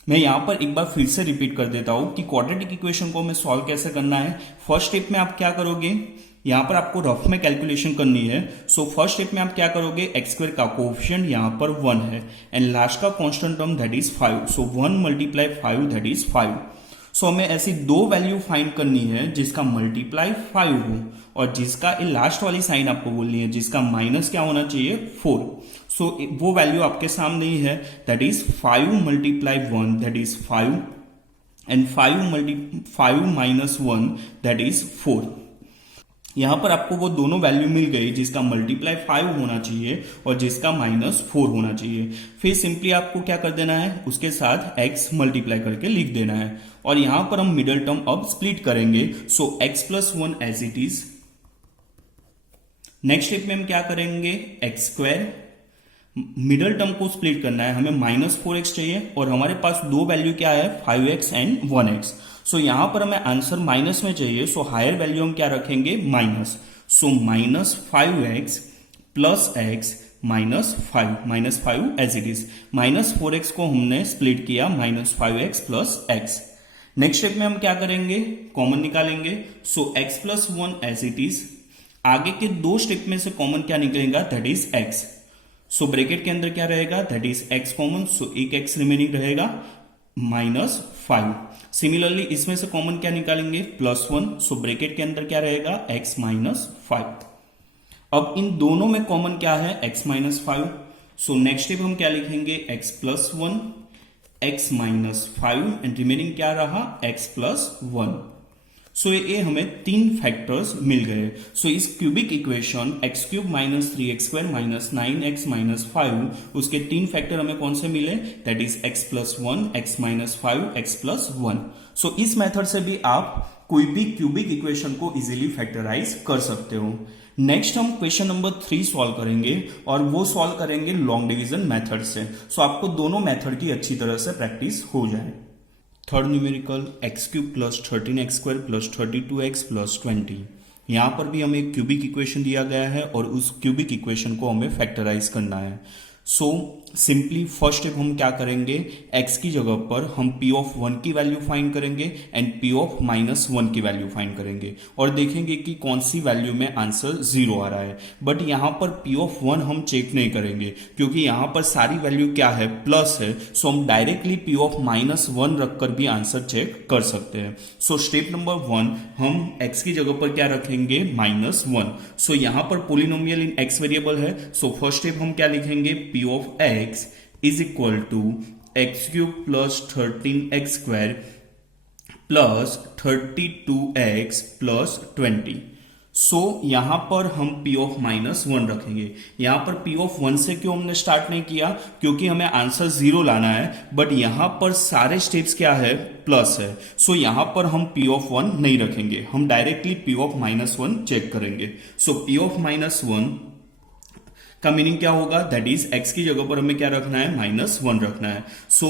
मैं यहां पर एक बार फिर से रिपीट कर देता हूं कि क्वाड्रेटिक इक्वेशन को हमें सॉल्व कैसे करना है। फर्स्ट स्टेप में आप क्या करोगे, यहां पर आपको रफ में कैलकुलेशन करनी है। सो फर्स्ट स्टेप में आप क्या करोगे, एक्स स्क्वायर का कोएफिशिएंट यहां पर 1 है एंड लास्ट का constant term that is 5। So 1 multiply 5 that is 5। सो हमें ऐसी दो वैल्यू फाइंड करनी है जिसका मल्टीप्लाई 5 हो और जिसका लास्ट वाली साइन आपको बोलनी है, जिसका माइनस क्या होना चाहिए, 4। सो वो वैल्यू आपके सामने ही है, that is 5 multiply 1 that is 5 and 5 minus 1 that is 4। यहां पर आपको वो दोनों वैल्यू मिल गई जिसका मल्टीप्लाई 5 होना चाहिए और जिसका माइनस 4 होना चाहिए। फिर सिंपली आपको क्या कर देना है, उसके साथ x मल्टीप्लाई करके लिख देना है और यहां पर हम मिडल टर्म अब स्प्लिट करेंगे। So x plus 1 as it is. Next step में हम क्या करेंगे, एक्स स्क्वायर, मिडल टर्म को स्प्लिट करना है, हमें माइनस 4x चाहिए और हमारे पास दो वैल्यू क्या है, 5x एंड 1x। सो यहां पर हमें आंसर माइनस में चाहिए, सो हायर वैल्यू हम क्या रखेंगे, minus. So minus 5x plus x minus 5 as it is. Minus 4x को हमने स्प्लिट किया, minus 5x plus x। Next step में हम क्या करेंगे, कॉमन निकालेंगे। So x plus 1 as it is. आगे के दो स्टेप में से कॉमन क्या निकलेगा, that is x। So bracket के अंदर क्या रहेगा, that is x common, so एक x रिमेनिंग रहेगा, माइनस 5। सिमिलरली इसमें से कॉमन क्या निकालेंगे, प्लस 1। सो ब्रैकेट के अंदर क्या रहेगा, x माइनस 5। अब इन दोनों में कॉमन क्या है, x माइनस 5। सो नेक्स्ट स्टेप हम क्या लिखेंगे, x plus 1, x minus 5 and remaining क्या रहा, x प्लस 1। सो ये हमें तीन फैक्टर्स मिल गए। सो इस cubic equation x cube minus 3x square minus 9x minus 5, उसके तीन फैक्टर हमें कौन से मिले, that is x plus 1, x minus 5, x plus 1। सो इस मेथड से भी आप कोई भी क्यूबिक इक्वेशन को इजीली फैक्टराइज कर सकते हो। नेक्स्ट हम क्वेश्चन नंबर 3 सॉल्व करेंगे और वो सॉल्व करेंगे लॉन्ग डिवीजन मेथड से। सो आपको दोनों मेथड की अच्छी तरह से प्रैक्टिस हो जाए। Third numerical x cube plus 13x square plus 32x plus 20। यहाँ पर भी हमें क्यूबिक इक्वेशन दिया गया है और उस क्यूबिक इक्वेशन को हमें फैक्टराइज करना है। सो सिंपली फर्स्ट स्टेप हम क्या करेंगे, x की जगह पर हम p ऑफ 1 की वैल्यू फाइंड करेंगे एंड p ऑफ -1 की वैल्यू फाइंड करेंगे और देखेंगे कि कौन सी वैल्यू में आंसर 0 आ रहा है। बट यहां पर p ऑफ 1 हम चेक नहीं करेंगे क्योंकि यहां पर सारी वैल्यू क्या है, प्लस है। सो हम डायरेक्टली p ऑफ -1 रखकर भी आंसर चेक कर सकते हैं। सो स्टेप नंबर 1, हम x की जगह पर क्या रखेंगे, -1। सो यहां पर पोलिनोमियल इन x वेरिएबल है। सो फर्स्ट स्टेप हम क्या लिखेंगे, p of x is equal to x cube plus 13x square plus 32x plus 20। सो यहां पर हम p ऑफ -1 रखेंगे। यहां पर p ऑफ 1 से क्यों हमने स्टार्ट नहीं किया, क्योंकि हमें आंसर 0 लाना है। बट यहां पर सारे स्टेप्स क्या है, प्लस है। सो यहां पर हम p ऑफ 1 नहीं रखेंगे, हम डायरेक्टली p ऑफ -1 चेक करेंगे। सो p ऑफ -1 का मीनिंग क्या होगा, दैट इज x की जगह पर हमें क्या रखना है, -1 रखना है। So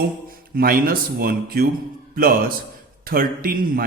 -1 cube plus 13 -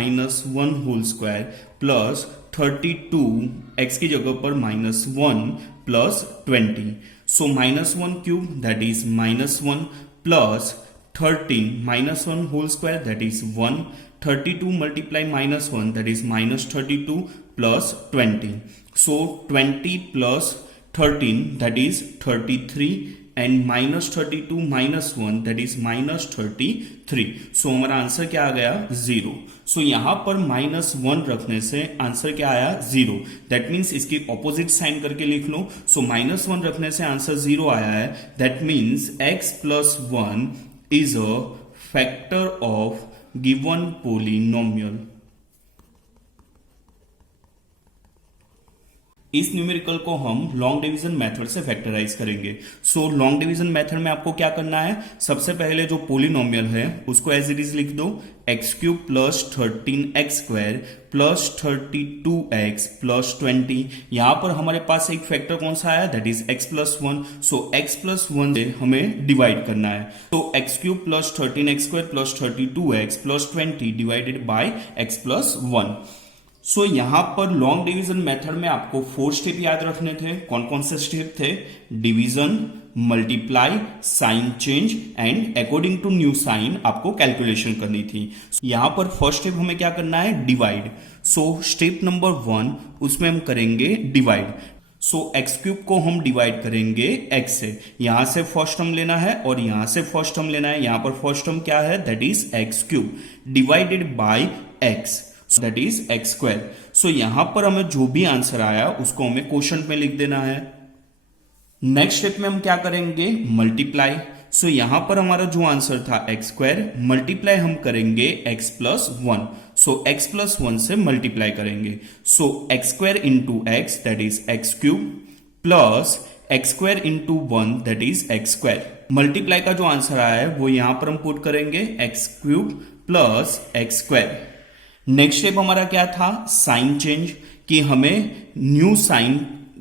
1 whole square plus 32 x की जगह पर -1 plus 20। So -1 cube that is -1 plus 13 - 1 whole square that is 1, 32 मल्टीप्लाई -1 दैट इज -32 plus 20। So 20 plus 13 that is 33 and -32 -1 that is -33। सो हमारा आंसर क्या आ गया, 0। सो यहां पर -1 रखने से आंसर क्या आया, 0। दैट मीन्स इसकी ऑपोजिट साइन करके लिख लो। सो -1 रखने से आंसर 0 आया है। That means x plus 1 is a factor of given polynomial। इस न्यूमेरिकल को हम लॉन्ग डिवीजन मेथड से फैक्टराइज करेंगे। सो लॉन्ग डिवीजन मेथड में आपको क्या करना है, सबसे पहले जो पोलिनोमियल है उसको एज इट इज लिख दो, x cube plus 13x square plus 32x plus 20। यहां पर हमारे पास एक फैक्टर कौन सा आया, that is x plus 1। So x plus 1 से हमें डिवाइड करना है। तो x cube plus 13x square plus 32x plus 20 divided by x plus 1। So यहां पर लॉन्ग डिवीजन मेथड में आपको 4 स्टेप याद रखने थे। कौन कौन से स्टेप थे, division, multiply, sign change and according to new sign आपको कैलकुलेशन करनी थी। यहां पर फर्स्ट स्टेप हमें क्या करना है, डिवाइड। सो स्टेप नंबर 1 उसमें हम करेंगे डिवाइड। सो एक्स क्यूब को हम डिवाइड करेंगे x से। यहां से फर्स्ट टर्म लेना है और यहां से फर्स्ट टर्म लेना है। यहां पर फर्स्ट टर्म क्या है, that is x cube divided by x, that is x square. So यहां पर हमें जो भी आंसर आया उसको हमें क्वोशंट में लिख देना है। नेक्स्ट स्टेप में हम क्या करेंगे, मल्टीप्लाई। सो यहां पर हमारा जो आंसर था एक्स स्क्वायर, मल्टीप्लाई हम करेंगे x plus 1। So x plus 1 से मल्टीप्लाई करेंगे। So x square into x that is x cube plus x square into 1 that is x square. Multiply का जो आंसर आया है वो यहां पर हम पुट करेंगे x cube plus x square. Next step हमारा क्या था, साइन चेंज, कि हमें न्यू साइन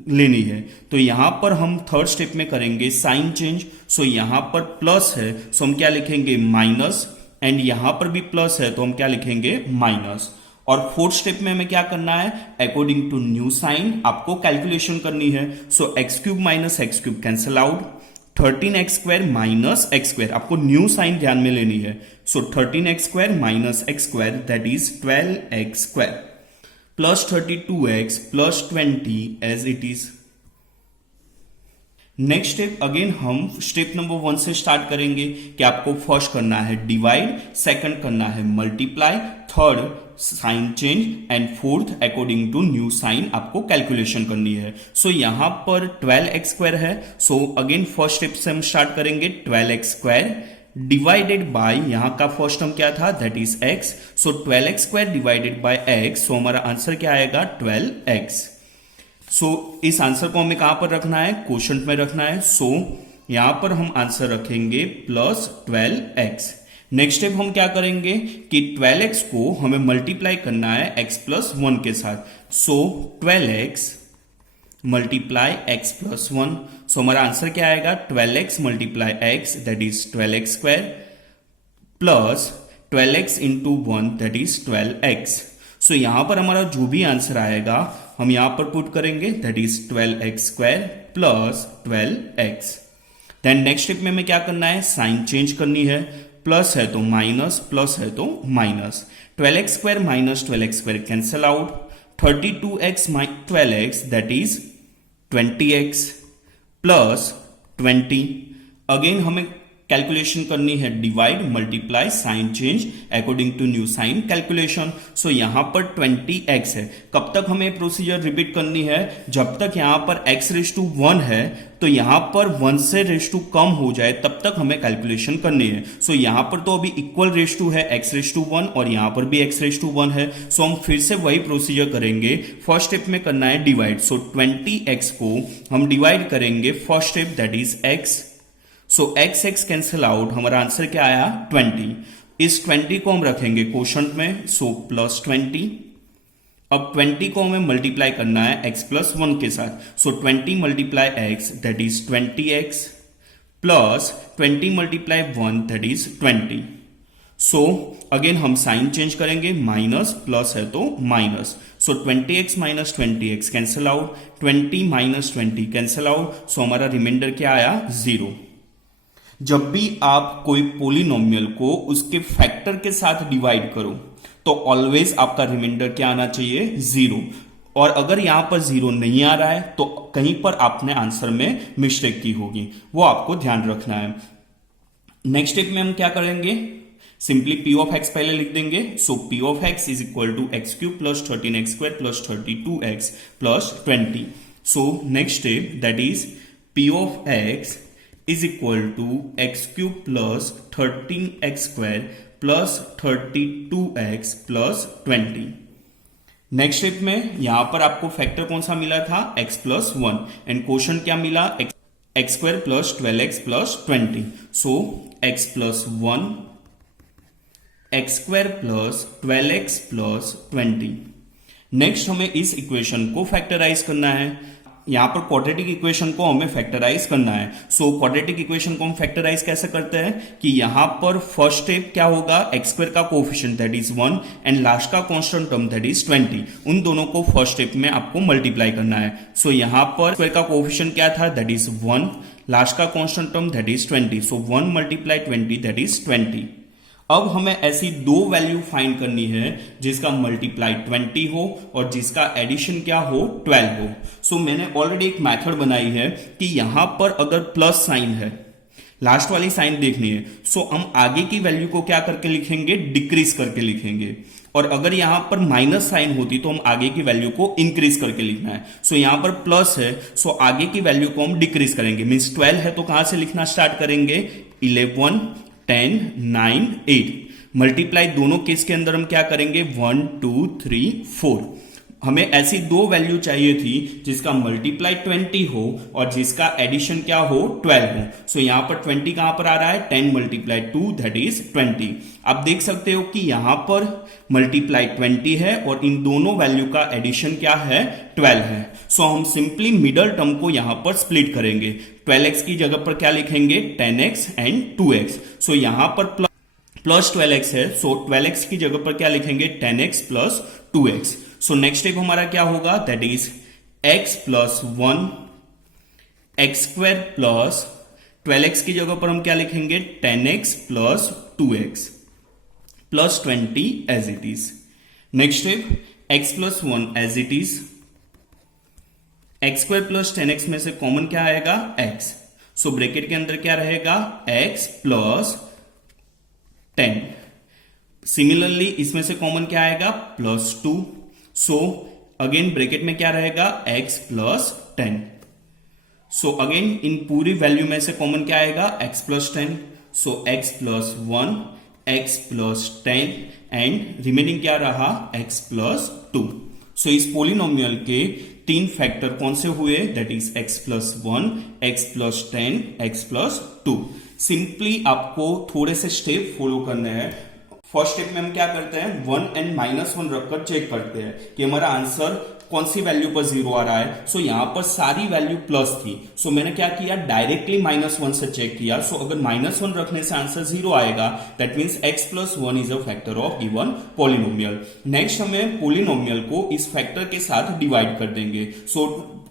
लेनी है। तो यहां पर हम थर्ड स्टेप में करेंगे साइन चेंज। सो यहां पर प्लस है सो हम क्या लिखेंगे, माइनस, एंड यहां पर भी प्लस है तो हम क्या लिखेंगे, माइनस। और फोर्थ स्टेप में हमें क्या करना है, अकॉर्डिंग टू न्यू साइन आपको कैलकुलेशन करनी है। So x cube minus x cube cancel out, 13x square minus x square, आपको न्यू साइन ध्यान में लेनी है। So 13x square minus x square that is 12x square plus 32x plus 20 as it is. Next step again हम step number 1 से start करेंगे कि आपको फर्स्ट करना है डिवाइड, सेकंड करना है multiply, third sign change and fourth according to new sign आपको कैलकुलेशन करनी है। सो यहां पर 12x स्क्वायर है। सो अगेन फर्स्ट स्टेप से हम स्टार्ट करेंगे, 12x स्क्वायर डिवाइडेड बाय, यहां का फर्स्ट टर्म क्या था, that is x। So 12x square divided by x। सो हमारा आंसर क्या आएगा, 12x। सो इस आंसर को हमें कहां पर रखना है, क्वोशंट में रखना है। सो यहां पर हम आंसर रखेंगे प्लस 12x। नेक्स्ट स्टेप हम क्या करेंगे कि 12x को हमें मल्टीप्लाई करना है x प्लस 1 के साथ। सो 12x multiply x plus 1। So हमारा आंसर क्या आएगा, 12x multiply x that is 12x square plus 12x into 1 that is 12x। सो यहां पर हमारा जो भी आंसर आएगा हम यहां पर पुट करेंगे, that is 12x square plus 12x। Then next step में हमें क्या करना है, साइन चेंज करनी है, प्लस है तो माइनस, प्लस है तो minus, 12x square minus 12x square cancel out, 32x minus 12x that is 20x plus 20। Again हमें कैलकुलेशन करनी है divide multiply sign change according to new sign calculation. So यहां पर 20x है, कब तक हमें प्रोसीजर रिपीट करनी है, जब तक यहां पर x रेस टू 1 है तो यहां पर 1 से रेस टू कम हो जाए तब तक हमें कैलकुलेशन करनी है। सो यहां पर तो अभी इक्वल रेस टू है x रेस टू 1 और यहां पर भी x रेस टू 1 है। सो हम फिर से वही प्रोसीजर करेंगे, फर्स्ट स्टेप में करना है डिवाइड। सो 20x को हम डिवाइड करेंगे first step that is x। So x x cancel out, हमारा आंसर क्या आया 20। इस 20 को हम रखेंगे क्वोशंट में, सो प्लस 20। अब 20 को हमें मल्टीप्लाई करना है x प्लस 1 के साथ। So 20 multiply x that is 20x plus 20 multiply 1 that is 20। So again हम साइन चेंज करेंगे, माइनस प्लस है तो minus. So 20x minus 20x cancel out, 20 minus 20 cancel out. So हमारा रिमाइंडर क्या आया 0। जब भी आप कोई पोलिनोमियल को उसके फैक्टर के साथ डिवाइड करो तो ऑलवेज आपका रिमाइंडर क्या आना चाहिए 0। और अगर यहां पर 0 नहीं आ रहा है तो कहीं पर आपने आंसर में मिस्टेक की होगी, वो आपको ध्यान रखना है। नेक्स्ट स्टेप में हम क्या करेंगे, सिंपली p ऑफ x पहले लिख देंगे। So p of x is equal to x cube plus 13x square plus 32x plus 20। So next step that is p of x is equal to x cube plus 13x square plus 32x plus 20। Next step में यहां पर आपको factor कौन सा मिला था x plus 1 and quotient क्या मिला x square plus 12x plus 20। सो x plus 1 x square plus 12x plus 20। Next हमें इस इक्वेशन को फैक्टराइज करना है, यहां पर क्वाड्रेटिक इक्वेशन को हमें फैक्टराइज करना है। सो क्वाड्रेटिक इक्वेशन को हम फैक्टराइज कैसे करते हैं कि यहां पर फर्स्ट स्टेप क्या होगा, एक्स स्क्वायर का coefficient that is 1 and last का कांस्टेंट टर्म दैट इज 20, उन दोनों को फर्स्ट स्टेप में आपको मल्टीप्लाई करना है। सो यहां पर स्क्वायर का कोएफिशिएंट क्या था दैट इज 1, लास्ट का constant term that is 20। So 1 multiply 20 that is 20। अब हमें ऐसी दो वैल्यू फाइंड करनी है जिसका मल्टीप्लाई 20 हो और जिसका एडिशन क्या हो 12 हो। सो मैंने ऑलरेडी एक मेथड बनाई है कि यहां पर अगर प्लस साइन है, लास्ट वाली साइन देखनी है, सो हम आगे की वैल्यू को क्या करके लिखेंगे, डिक्रीज करके लिखेंगे। और अगर यहां पर माइनस साइन होती तो हम आगे की वैल्यू को इंक्रीज करके लिखना है। सो यहां पर प्लस है, सो आगे की वैल्यू को हम डिक्रीज करेंगे। मींस 12 है तो कहां से लिखना स्टार्ट करेंगे, 11 10 9 8। मल्टीप्लाई दोनों केस के अंदर हम क्या करेंगे 1 2 3 4। हमें ऐसी दो वैल्यू चाहिए थी जिसका मल्टीप्लाई 20 हो और जिसका एडिशन क्या हो 12 हो। सो यहां पर 20 कहां पर आ रहा है, 10 मल्टीप्लाई 2 दैट इज 20। आप देख सकते हो कि यहां पर मल्टीप्लाई 20 है और इन दोनों वैल्यू का एडिशन क्या है 12 है। सो हम सिंपली मिडल टर्म को यहां पर स्प्लिट करेंगे। 12x की जगह पर क्या लिखेंगे 10x एंड 2x। सो यहां पर प्लस 12x है, सो 12x की जगह पर क्या लिखेंगे 10x प्लस 2x। सो नेक्स्ट स्टेप हमारा क्या होगा that is x plus 1 x square plus 12x की जगह पर हम क्या लिखेंगे 10x plus 2x plus 20 as it is. Next step x plus 1 as it is, x square plus 10x में से कॉमन क्या आएगा x। सो ब्रैकेट के अंदर क्या रहेगा x प्लस 10। सिमिलरली इसमें से कॉमन क्या आएगा प्लस 2। सो अगेन ब्रैकेट में क्या रहेगा x plus 10। So again in पूरी वैल्यू में से कॉमन क्या आएगा x plus 10। So x plus 1 x plus 10 and remaining क्या रहा x प्लस 2। सो इस पोलिनोमियल के तीन फैक्टर कौन से हुए that is x plus 1 x plus 10 x plus 2। Simply आपको थोड़े से स्टेप फॉलो करने हैं। फर्स्ट स्टेप में हम क्या करते हैं 1 एंड -1 रखकर चेक करते हैं कि हमारा आंसर कौन सी वैल्यू पर 0 आ रहा है। सो यहां पर सारी वैल्यू प्लस थी, सो मैंने क्या किया डायरेक्टली -1 से चेक किया। सो अगर -1 रखने से आंसर 0 आएगा that means x plus 1 is a factor of given polynomial. Next हमें पॉलिनोमियल को इस फैक्टर के साथ डिवाइड कर देंगे। सो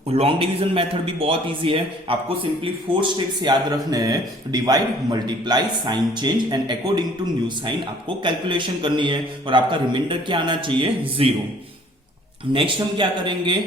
लॉन्ग डिवीजन मेथड भी बहुत इजी है, आपको सिंपली 4 स्टेप्स याद रखने हैं। Divide, multiply, sign change and according to new sign आपको कैलकुलेशन करनी है और आपका रिमाइंडर क्या आना चाहिए, 0। नेक्स्ट हम क्या करेंगे,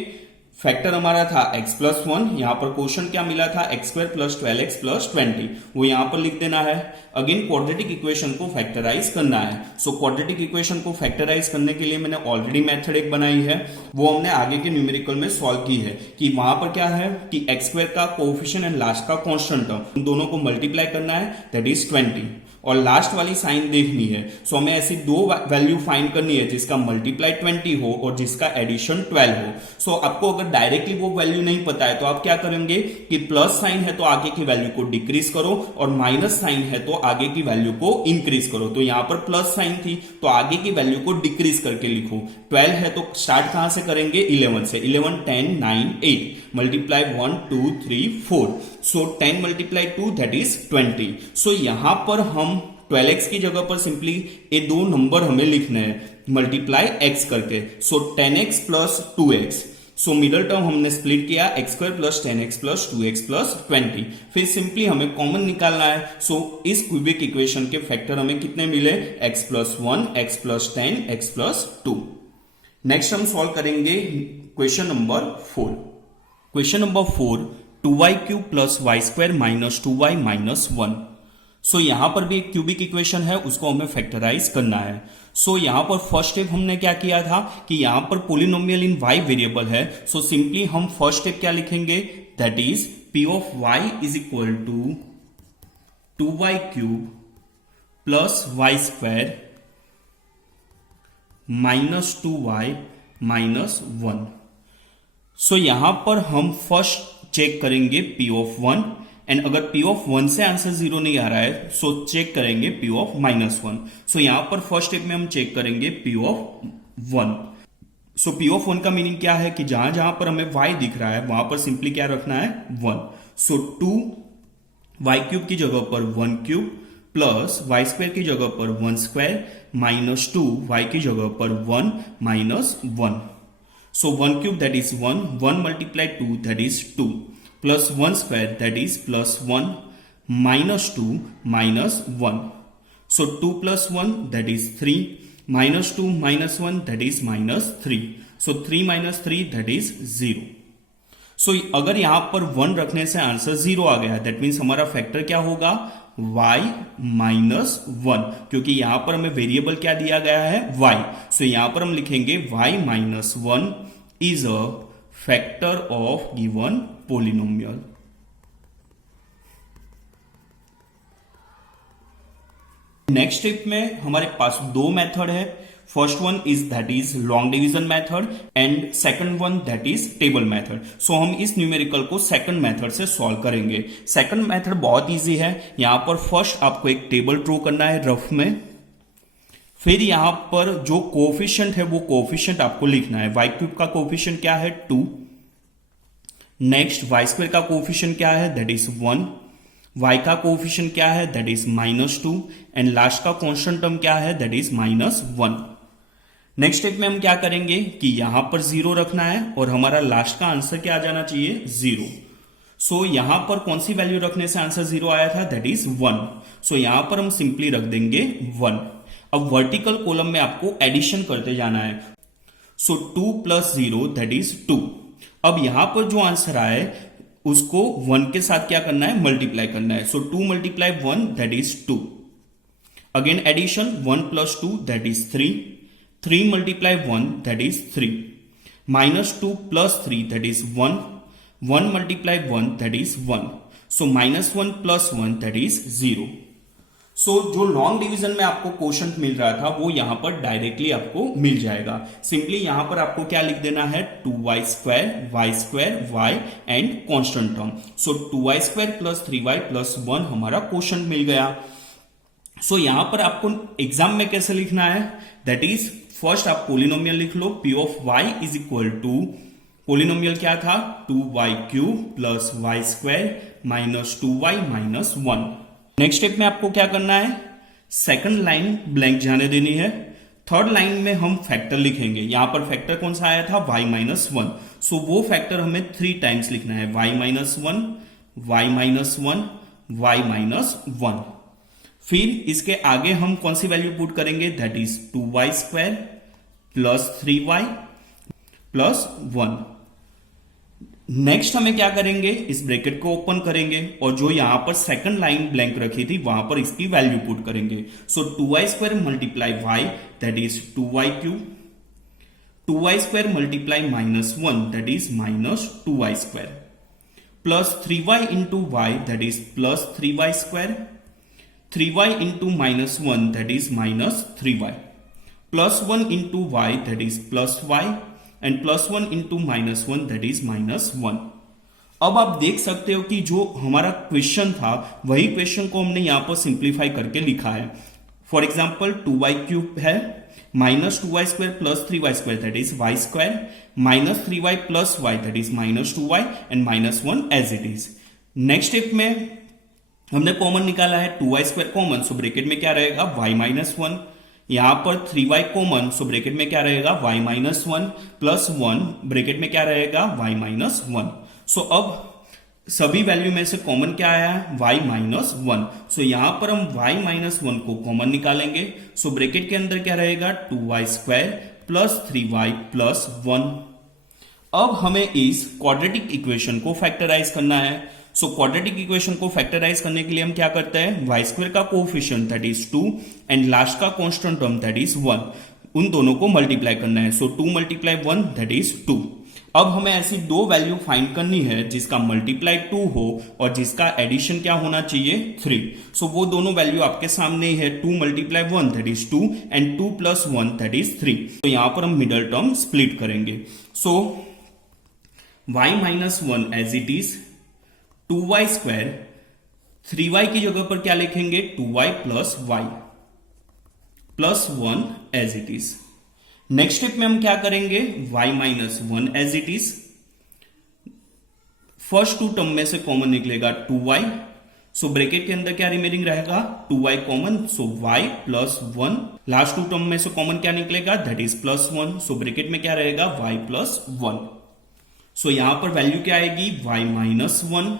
फैक्टर हमारा था x प्लस 1, यहां पर क्वेश्चन क्या मिला था x square plus 12x plus 20, वो यहां पर लिख देना है। अगेन क्वाड्रेटिक इक्वेशन को फैक्टराइज करना है। सो क्वाड्रेटिक इक्वेशन को फैक्टराइज करने के लिए मैंने ऑलरेडी मेथड एक बनाई है, वो हमने आगे के न्यूमेरिकल में सॉल्व की है कि वहां पर क्या है कि x स्क्वायर का कोएफिशिएंट एंड लास्ट का कांस्टेंट टर्म, उन दोनों को मल्टीप्लाई करना है, दैट इज 20 और लास्ट वाली साइन देखनी है। सो हमें ऐसी दो वैल्यू फाइंड करनी है जिसका मल्टीप्लाई 20 हो और जिसका एडिशन 12 हो। सो आपको अगर डायरेक्टली वो वैल्यू नहीं पता है तो आप क्या करेंगे कि प्लस साइन है तो आगे की वैल्यू को डिक्रीज करो और माइनस साइन है तो आगे की वैल्यू को इंक्रीज करो। तो यहां पर प्लस साइन थी तो आगे की वैल्यू को डिक्रीज करके लिखो। 12 है तो स्टार्ट कहां से करेंगे, 11 से। 11 10 9 8 multiply 1 2 3 4, so 10 multiply 2 that is 20। सो यहां पर हम 12x की जगह पर सिंपली ये दो नंबर हमें लिखने हैं मल्टीप्लाई x करके। सो 10x plus 2x, so middle term हमने स्प्लिट किया x square plus 10x plus 2x plus 20। फिर सिंपली हमें कॉमन निकालना है। सो इस क्यूबिक इक्वेशन के फैक्टर हमें कितने मिले, x plus 1, x plus 10, x plus 2। Next हम सॉल्व करेंगे question number 4। Question number 4, 2y cube plus y square minus 2y minus 1। So यहां पर भी एक क्यूबिक इक्वेशन है, उसको हमें फैक्टराइज करना है। सो यहां पर फर्स्ट स्टेप हमने क्या किया था कि यहां पर पोलिनोमियल इन y वेरिएबल है। सो सिंपली हम फर्स्ट स्टेप क्या लिखेंगे, that is p of y is equal to 2y cube plus y square minus 2y minus 1। So यहां पर हम फर्स्ट चेक करेंगे p ऑफ 1 एंड अगर p ऑफ 1 से आंसर 0 नहीं आ रहा है सो चेक करेंगे p ऑफ माइनस 1। सो यहां पर फर्स्ट स्टेप में हम चेक करेंगे p of 1। So p of 1 का मीनिंग क्या है कि जहां जहां पर हमें y दिख रहा है वहां पर सिंपली क्या रखना है, 1। सो 2 y क्यूब की जगह पर 1 क्यूब प्लस वाई स्क्वायर की जगह पर 1 स्क्वायर माइनस 2 y की जगह पर 1 minus 1। So 1 cube that is 1, 1 multiply 2 that is 2 plus 1 square that is plus 1 minus 2 minus 1। So 2 plus 1 that is 3 minus 2 minus 1 that is minus 3। So 3 minus 3 that is 0। सो अगर यहां पर 1 रखने से answer 0 आ गया that means हमारा factor क्या होगा, y minus 1, क्योंकि यहां पर हमें वेरिएबल क्या दिया गया है, y। सो यहां पर हम लिखेंगे y minus 1 is a factor of given polynomial. Next step में हमारे पास दो मेथड है। First one is that is long division method and second one that is table method. So हम इस न्यूमेरिकल को सेकंड मेथड से सॉल्व करेंगे। सेकंड मेथड बहुत इजी है। यहां पर फर्स्ट आपको एक टेबल ड्रॉ करना है रफ में, फिर यहां पर जो कोएफिशिएंट है वो कोएफिशिएंट आपको लिखना है। y क्यूब का कोएफिशिएंट क्या है, 2। नेक्स्ट वाई स्क्वायर का कोएफिशिएंट क्या है, दैट इज 1। y का कोएफिशिएंट क्या है, दैट इज -2 एंड लास्ट का कांस्टेंट टर्म क्या है, दैट इज -1। नेक्स्ट स्टेप में हम क्या करेंगे कि यहां पर 0 रखना है और हमारा लास्ट का आंसर क्या आ जाना चाहिए, 0। सो यहां पर कौन सी वैल्यू रखने से आंसर 0 आया था, दैट इज 1। सो यहां पर हम सिंपली रख देंगे 1। अब वर्टिकल कॉलम में आपको एडिशन करते जाना है। So 2 plus 0 that is 2। अब यहां पर जो आंसर आए उसको 1 के साथ क्या करना है, मल्टीप्लाई करना है। So 2 multiply 1 that is 2। Again addition 1 plus 2 that is 3। 3 multiply 1 that is 3। -2 plus 3 that is 1। 1 multiply 1 that is 1। So -1 plus 1 that is 0। So जो लॉन्ग डिवीजन में आपको क्वोशंट मिल रहा था वो यहां पर डायरेक्टली आपको मिल जाएगा। सिंपली यहां पर आपको क्या लिख देना है, 2y square y and constant term. So 2y square plus 3y plus 1 हमारा क्वोशंट मिल गया। सो यहां पर आपको एग्जाम में कैसे लिखना है, दैट इज फर्स्ट आप पोलिनोमियल लिख लो। p of y is equal to, polynomial क्या था, 2y cube plus y square minus 2y minus 1। Next step में आपको क्या करना है, सेकंड लाइन ब्लैंक जाने देनी है। थर्ड लाइन में हम फैक्टर लिखेंगे। यहां पर फैक्टर कौन सा आया था, y माइनस वन। सो वो फैक्टर हमें 3 टाइम्स लिखना है, y minus one, y minus one, y minus one. फिर इसके आगे हम कौन सी वैल्यू पुट करेंगे, that is 2y square plus 3y plus 1। Next हमें क्या करेंगे, इस ब्रैकेट को ओपन करेंगे और जो यहां पर सेकंड लाइन ब्लैंक रखी थी वहां पर इसकी वैल्यू पुट करेंगे। So 2y square multiply y that is 2y cube, 2y square multiply minus one that is minus 2y square, plus 3y into y that is plus 3y square, 3y into minus one that is minus 3y, plus 1 into y that is plus y and plus 1 into minus one that is minus 1। अब आप देख सकते हो कि जो हमारा question था वही क्वेश्चन को हमने यहां पर सिंप्लीफाई करके लिखा है। फॉर एग्जाम्पल 2y क्यूब है, minus 2y square plus 3y square that is y square, minus 3y plus y that is minus 2y and minus 1 as it is. Next step में हमने कॉमन निकाला है 2y square common, सो bracket में क्या रहेगा y minus one, यहां पर 3y common, सो bracket में क्या रहेगा y minus one, plus 1 bracket में क्या रहेगा y माइनस वन। सो अब सभी वैल्यू में से कॉमन क्या आया है, y माइनस वन। सो यहां पर हम y माइनस वन को कॉमन निकालेंगे। सो ब्रैकेट के अंदर क्या रहेगा 2y square plus 3y plus 1। अब हमें इस क्वाड्रेटिक इक्वेशन को फैक्टराइज करना है। सो क्वाड्रेटिक इक्वेशन को फैक्टराइज करने के लिए हम क्या करते हैं, y स्क्वायर का coefficient that is 2 and last का कांस्टेंट टर्म दैट इज 1, उन दोनों को मल्टीप्लाई करना है। So 2 multiply 1 that is 2। अब हमें ऐसी दो वैल्यू फाइंड करनी है जिसका मल्टीप्लाई 2 हो और जिसका एडिशन क्या होना चाहिए 3। सो वो दोनों वैल्यू आपके सामने ही है, 2 multiply 1 that is 2 and 2 plus 1 that is 3। तो यहां पर हम मिडल टर्म स्प्लिट करेंगे। So y minus one as it is, 2y square, 3y की जगह पर क्या लिखेंगे 2y plus y plus 1 as it is. Next step में हम क्या करेंगे, y minus one as it is, first two term में से कॉमन निकलेगा 2y, सो ब्रैकेट के अंदर क्या रिमेनिंग रहेगा 2y common, so y plus 1, last two term में से कॉमन क्या निकलेगा that is plus 1, so bracket में क्या रहेगा y प्लस 1। सो यहां पर वैल्यू क्या आएगी y minus one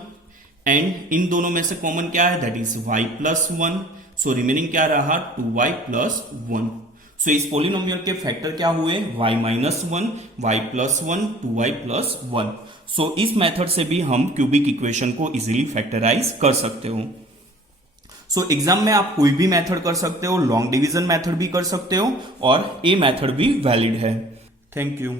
and in दोनों में से कॉमन क्या है that is y plus 1, so remaining क्या रहा 2y प्लस 1। सो इस पोलिनोमियल के फैक्टर क्या हुए y minus one, y plus 1, 2y plus 1। सो इस मेथड से भी हम क्यूबिक इक्वेशन को इजीली फैक्टराइज कर सकते हो। सो एग्जाम में आप कोई भी मेथड कर सकते हो, लॉन्ग डिवीजन मेथड भी कर सकते हो और ए मेथड भी वैलिड है। Thank you.